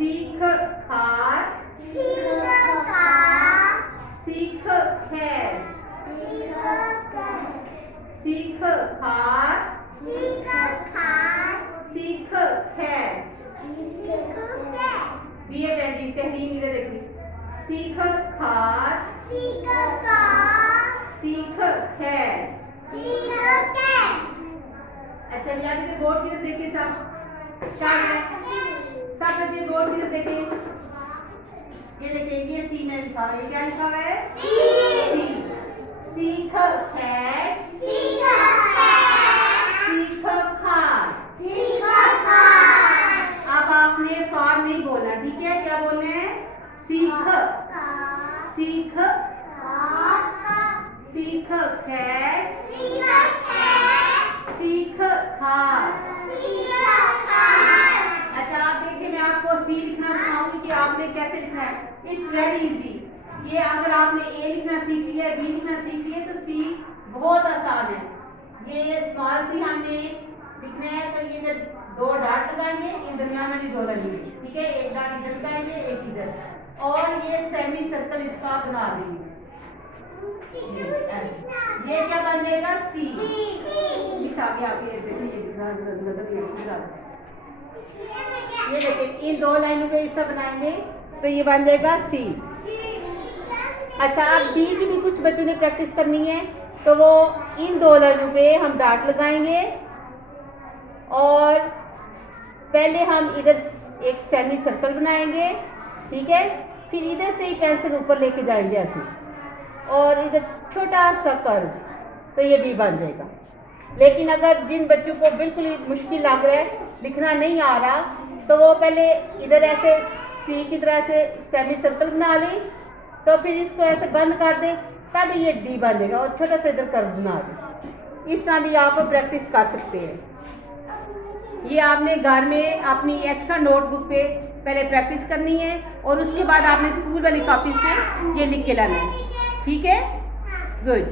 सीख खार, सीख खैर, सीख खार, सीख खैर। बी अटेंटिव, तहरीम इधर देखिए। सीख खार, सीख खैर। अच्छा यहाँ पे बोर्ड की तरफ देखिए सब बच्चे बोर्ड की तरफ देखिए। ये देखिए ये सी में लिखा हुआ है, क्या लिखा हुआ है? सी। सीख खैर, सीख खार। अब आपने फार नहीं बोलना, ठीक है? क्या बोलना है? सीख, सीख, सीख खैर, सीख खार। अच्छा आप देखिए, मैं आपको सी लिखना सिखाऊंगी कि आपने कैसे लिखना है। It's very easy. ये अगर आपने ए लिखना सीख लिया है, बी लिखना सीख लिया है, तो सी बहुत आसान है। ये स्मॉल सी हमने लिखना है, तो ये दो डॉट लगाएंगे, इन दरमियान में भी दो लगेंगे, ठीक है? एक डॉट इधर लगाएंगे, एक इधर, और ये सेमी सर्कल इसका बना देंगे। ये क्या बन जाएगा? सी। ये देखिए इन दो लाइनों पे इसका बनाएंगे तो ये बन जाएगा सी। अच्छा अब बी की भी कुछ बच्चों ने प्रैक्टिस करनी है, तो वो इन दो लाइनों पे हम डॉट लगाएंगे और पहले हम इधर एक सेमी सर्कल बनाएंगे, ठीक है? फिर इधर से ही पेंसिल ऊपर लेके जाएंगे ऐसे, और इधर छोटा सा कर्व, तो ये भी बन जाएगा। लेकिन अगर जिन बच्चों को बिल्कुल ही मुश्किल लग रहा है, लिखना नहीं आ रहा, तो वो पहले इधर ऐसे सी की तरह से सेमी सर्कल बना ले, तो फिर इसको ऐसे बंद कर दे, तब ये डी बन जाएगा, और छोटा सा इधर कर्व बना दे। इस तरह भी आप प्रैक्टिस कर सकते हैं। ये आपने घर में अपनी एक्स्ट्रा नोटबुक पे पहले प्रैक्टिस करनी है, और उसके बाद आपने स्कूल वाली कॉपी से ये लिख के लाना है, ठीक है? गुड।